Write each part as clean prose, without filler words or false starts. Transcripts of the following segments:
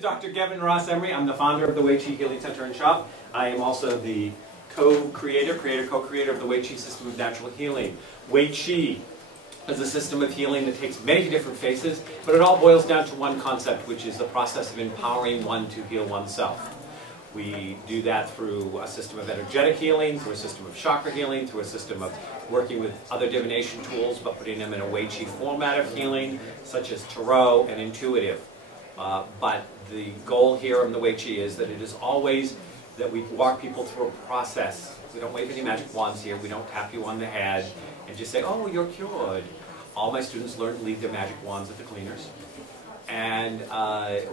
is Dr. Gavin Ross Emery. I'm the founder of the Wei Qi Healing Center and Shop. I am also the co-creator of the Wei Qi system of natural healing. Wei Qi is a system of healing that takes many different faces, but it all boils down to one concept, which is the process of empowering one to heal oneself. We do that through a system of energetic healing, through a system of chakra healing, through a system of working with other divination tools, but putting them in a Wei Qi format of healing, such as Tarot and intuitive. But the goal here in the Wei Qi is that it is always that we walk people through a process. We don't wave any magic wands here. We don't tap you on the head and just say, oh, you're cured. All my students learn to leave their magic wands at the cleaners. And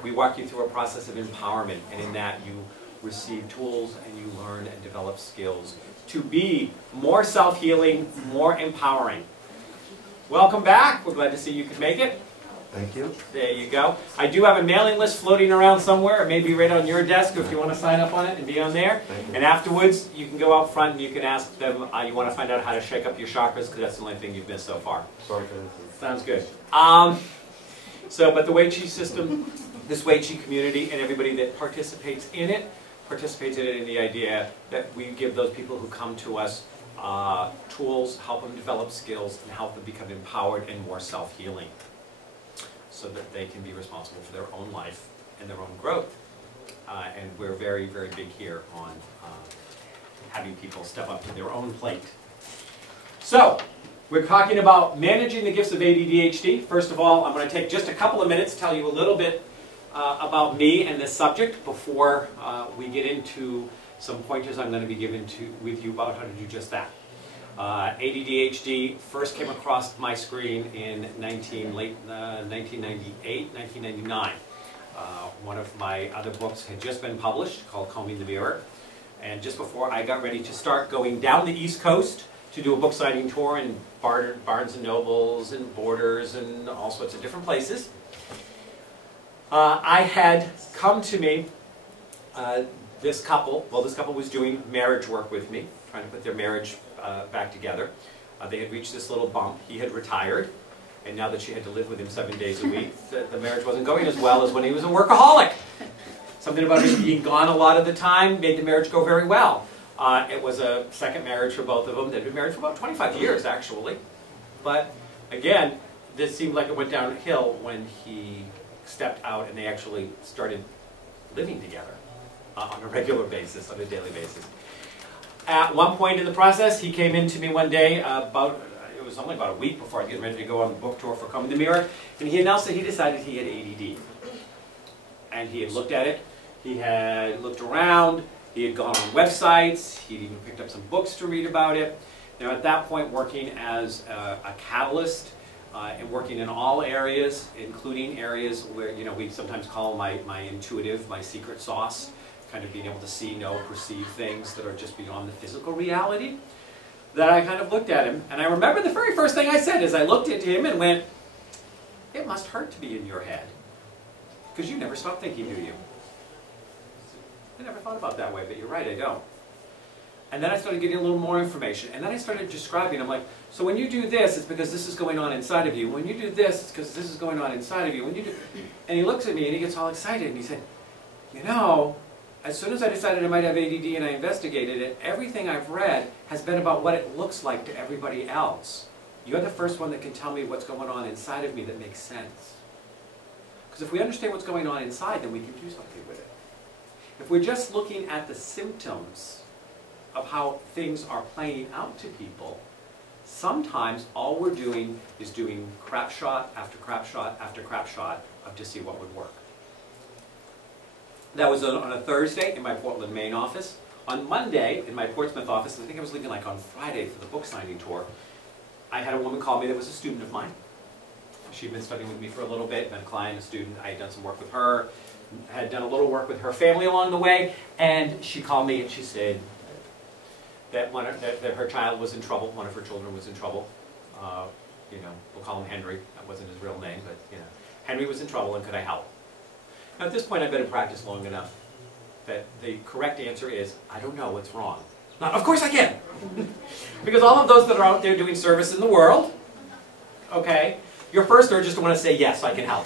we walk you through a process of empowerment, and in that you receive tools and you learn and develop skills to be more self-healing, more empowering. Welcome back. We're glad to see you could make it. Thank you. There you go. I do have a mailing list floating around somewhere. It may be right on your desk if you want to sign up on it and be on there. And afterwards, you can go out front and you can ask them, you want to find out how to shake up your chakras, because that's the only thing you've missed so far. Sorry for this. Sounds good. But the Wei Qi system, this Wei Qi community, and everybody that participates in it in the idea that we give those people who come to us tools, help them develop skills, and help them become empowered and more self-healing, so that they can be responsible for their own life and their own growth. And we're very, very big here on having people step up to their own plate. So, we're talking about managing the gifts of ADHD. First of all, I'm going to take just a couple of minutes to tell you a little bit about me and this subject before we get into some pointers I'm going to be giving with you about how to do just that. ADHD first came across my screen in late 1998, 1999. One of my other books had just been published called Combing the Mirror. And just before I got ready to start going down the East Coast to do a book signing tour in Barnes and Nobles and Borders and all sorts of different places, I had come to me, this couple was doing marriage work with me, trying to put their marriage back together. They had reached this little bump. He had retired, and now that she had to live with him 7 days a week, the marriage wasn't going as well as when he was a workaholic. Something about him being gone a lot of the time made the marriage go very well. It was a second marriage for both of them. They'd been married for about 25 years, actually. But again, this seemed like it went downhill when he stepped out and they actually started living together on a regular basis, on a daily basis. At one point in the process, he came in to me one day it was only about a week before I was getting ready to go on the book tour for Combing the Mirror, and he announced that he decided he had ADD. And he had looked at it, he had looked around, he had gone on websites, he'd even picked up some books to read about it. Now at that point, working as a catalyst, and working in all areas, including areas where, we sometimes call my intuitive, my secret sauce, kind of being able to see, know, perceive things that are just beyond the physical reality, that I kind of looked at him. And I remember the very first thing I said is I looked at him and went, it must hurt to be in your head, because you never stop thinking, do you? I never thought about it that way, but you're right, I don't. And then I started getting a little more information, and then I started describing. I'm like, so when you do this, it's because this is going on inside of you. When you do this, it's because this is going on inside of you. When you do, and he looks at me and he gets all excited and he said, as soon as I decided I might have ADD and I investigated it, everything I've read has been about what it looks like to everybody else. You're the first one that can tell me what's going on inside of me that makes sense. Because if we understand what's going on inside, then we can do something with it. If we're just looking at the symptoms of how things are playing out to people, sometimes all we're doing is doing crap shot after crap shot after crap shot to see what would work. That was on a Thursday in my Portland, Maine office. On Monday in my Portsmouth office, and I think I was leaving like on Friday for the book signing tour, I had a woman call me that was a student of mine. She'd been studying with me for a little bit, been a client, a student. I had done some work with her, had done a little work with her family along the way, and she called me and she said that her child was in trouble, one of her children was in trouble. We'll call him Henry. That wasn't his real name, but Henry was in trouble, and could I help? Now at this point I've been in practice long enough that the correct answer is, I don't know what's wrong. Now, of course I can! Because all of those that are out there doing service in the world, okay, your first urge is to want to say, yes, I can help.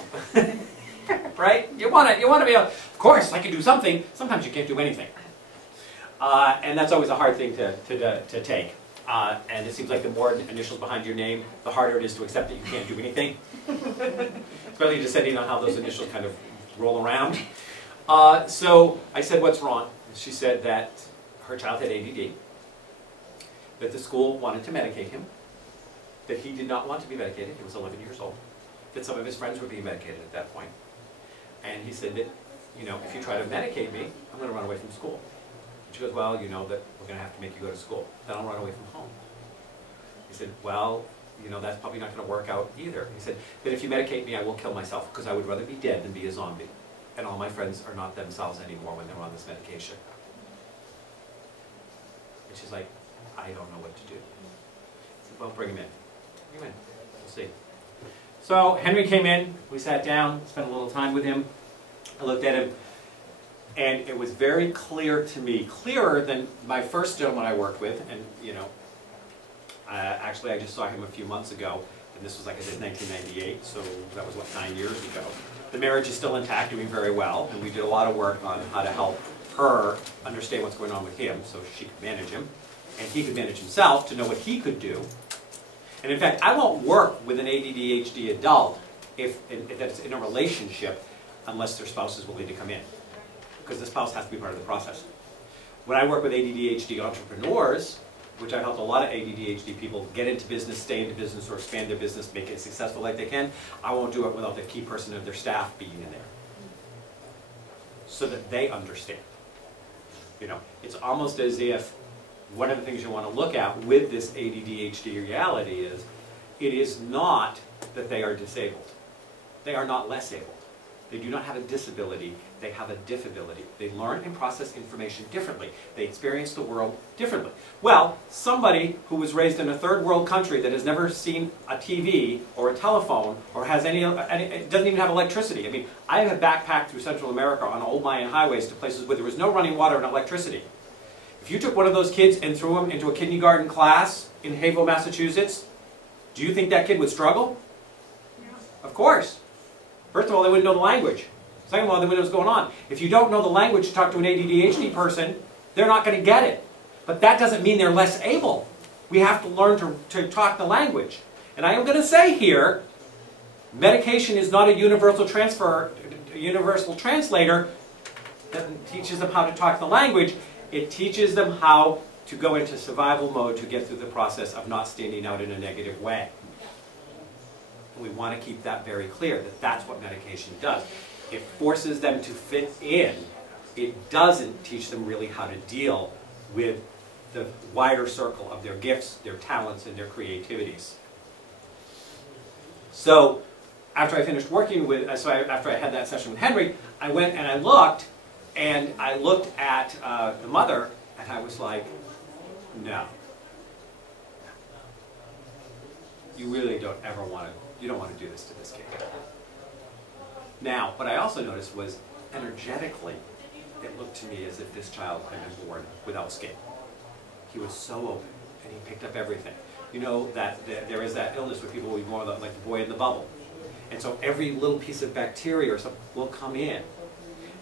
right? You want to be able, of course, I can do something. Sometimes you can't do anything. And that's always a hard thing to take. And it seems like the more initials behind your name, the harder it is to accept that you can't do anything. Especially descending on how those initials kind of roll around. So I said, what's wrong? She said that her child had ADD, that the school wanted to medicate him, that he did not want to be medicated. He was 11 years old. That some of his friends were being medicated at that point. And he said that, you know, if you try to medicate me, I'm going to run away from school. And she goes, well, you know that we're going to have to make you go to school. Then I'll run away from home. He said, well, you know, that's probably not going to work out either. He said, but if you medicate me, I will kill myself because I would rather be dead than be a zombie. And all my friends are not themselves anymore when they're on this medication. And she's like, I don't know what to do. I said, well, bring him in. Bring him in. We'll see. So Henry came in. We sat down, spent a little time with him. I looked at him. And it was very clear to me, clearer than my first gentleman I worked with. And, you know, actually I just saw him a few months ago. And this was, like I said, 1998. So that was, what, 9 years ago. The marriage is still intact, doing very well. And we did a lot of work on how to help her understand what's going on with him so she could manage him. And he could manage himself to know what he could do. And in fact, I won't work with an ADD-HD adult if that's in a relationship unless their spouse is willing to come in. Because the spouse has to be part of the process. When I work with ADD-HD entrepreneurs, which I've helped a lot of ADD-HD people get into business, stay into business, or expand their business, make it successful like they can, I won't do it without the key person of their staff being in there. So that they understand. You know, it's almost as if one of the things you want to look at with this ADD-HD reality is, it is not that they are disabled. They are not less able. They do not have a disability, they have a diffability. They learn and process information differently. They experience the world differently. Well, somebody who was raised in a third world country that has never seen a TV or a telephone or has any doesn't even have electricity. I mean, I have backpacked through Central America on old Mayan highways to places where there was no running water and electricity. If you took one of those kids and threw him into a kindergarten class in Haverhill, Massachusetts, do you think that kid would struggle? Yeah. Of course. First of all, they wouldn't know the language. Second of all, they wouldn't know what's going on. If you don't know the language to talk to an ADD-HD person, they're not going to get it. But that doesn't mean they're less able. We have to learn to talk the language. And I am going to say here, medication is not a universal translator that teaches them how to talk the language. It teaches them how to go into survival mode to get through the process of not standing out in a negative way. We want to keep that very clear, that that's what medication does. It forces them to fit in. It doesn't teach them really how to deal with the wider circle of their gifts, their talents, and their creativities. So after I finished working with, after I had that session with Henry, I went and I looked at the mother, and I was like, no. You really don't ever want to. You don't want to do this to this kid. Now, what I also noticed was, energetically, it looked to me as if this child had been born without skin. He was so open, and he picked up everything. You know that there is that illness where people will be born like the boy in the bubble. And so every little piece of bacteria or something will come in.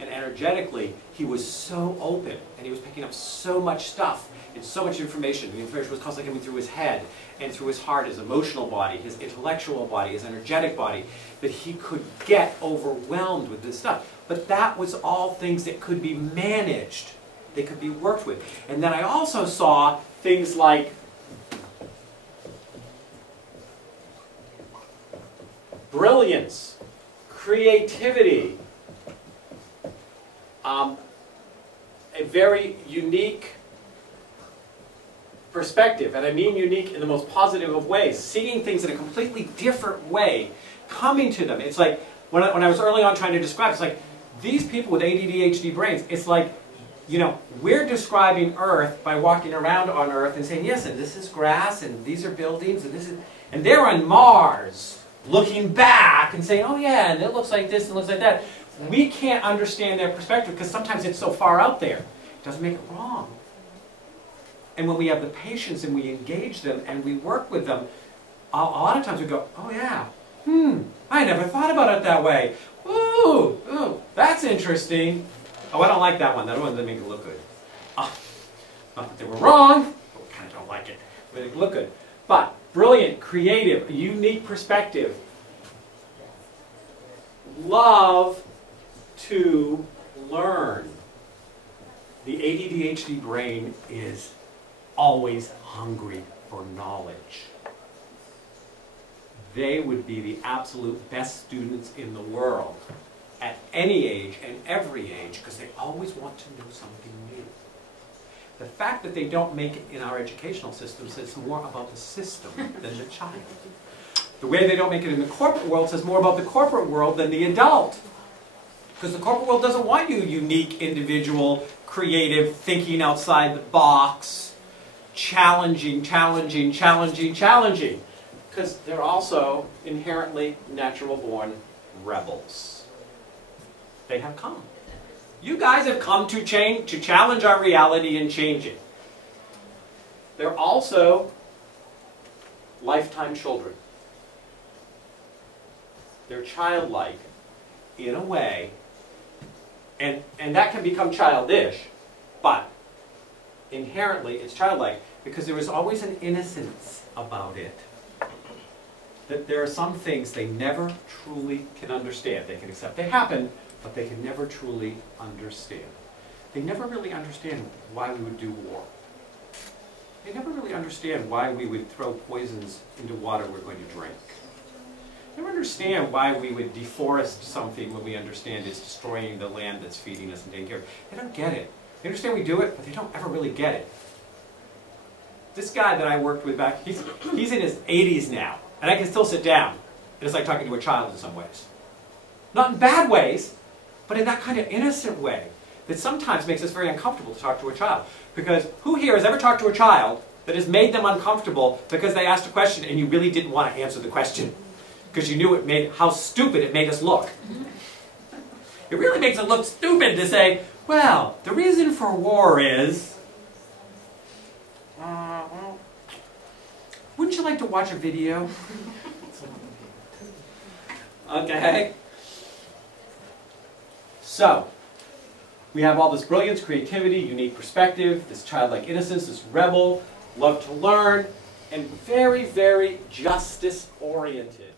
And energetically, he was so open, and he was picking up so much stuff, and so much information. The information was constantly coming through his head, and through his heart, his emotional body, his intellectual body, his energetic body, that he could get overwhelmed with this stuff. But that was all things that could be managed. They could be worked with. And then I also saw things like brilliance, creativity, a very unique perspective, and I mean unique in the most positive of ways, seeing things in a completely different way, coming to them. It's like, when I was early on trying to describe, it's like, these people with ADD-HD brains, it's like, you know, we're describing Earth by walking around on Earth and saying, yes, and this is grass, and these are buildings, and this is, and they're on Mars, looking back and saying, oh yeah, and it looks like this and it looks like that. We can't understand their perspective because sometimes it's so far out there. It doesn't make it wrong. And when we have the patience and we engage them and we work with them, a lot of times we go, oh yeah, I never thought about it that way. Ooh, ooh, that's interesting. Oh, I don't like that one. That one doesn't make it look good. Not that they were wrong, but we kind of don't like it. But it look good. But brilliant, creative, unique perspective. Love to learn. The ADD-HD brain is always hungry for knowledge. They would be the absolute best students in the world at any age and every age because they always want to know something new. The fact that they don't make it in our educational system says more about the system than the child. The way they don't make it in the corporate world says more about the corporate world than the adult. Because the corporate world doesn't want you unique, individual, creative, thinking outside the box, challenging, challenging, challenging, challenging. Because they're also inherently natural-born rebels. They have come. You guys have come to challenge our reality and change it. They're also lifetime children. They're childlike in a way, and that can become childish, but inherently it's childlike because there is always an innocence about it. That there are some things they never truly can understand. They can accept they happen, but they can never truly understand. They never really understand why we would do war. They never really understand why we would throw poisons into water we're going to drink. They never understand why we would deforest something when we understand it's destroying the land that's feeding us and taking care of it. They don't get it. They understand we do it, but they don't ever really get it. This guy that I worked with back, he's in his 80s now, and I can still sit down. And it's like talking to a child in some ways. Not in bad ways, but in that kind of innocent way that sometimes makes us very uncomfortable to talk to a child. Because who here has ever talked to a child that has made them uncomfortable because they asked a question and you really didn't want to answer the question? Because you knew how stupid it made us look. It really makes it look stupid to say, well, the reason for war is... wouldn't you like to watch a video? Okay. So, we have all this brilliance, creativity, unique perspective, this childlike innocence, this rebel, love to learn, and very, very justice-oriented.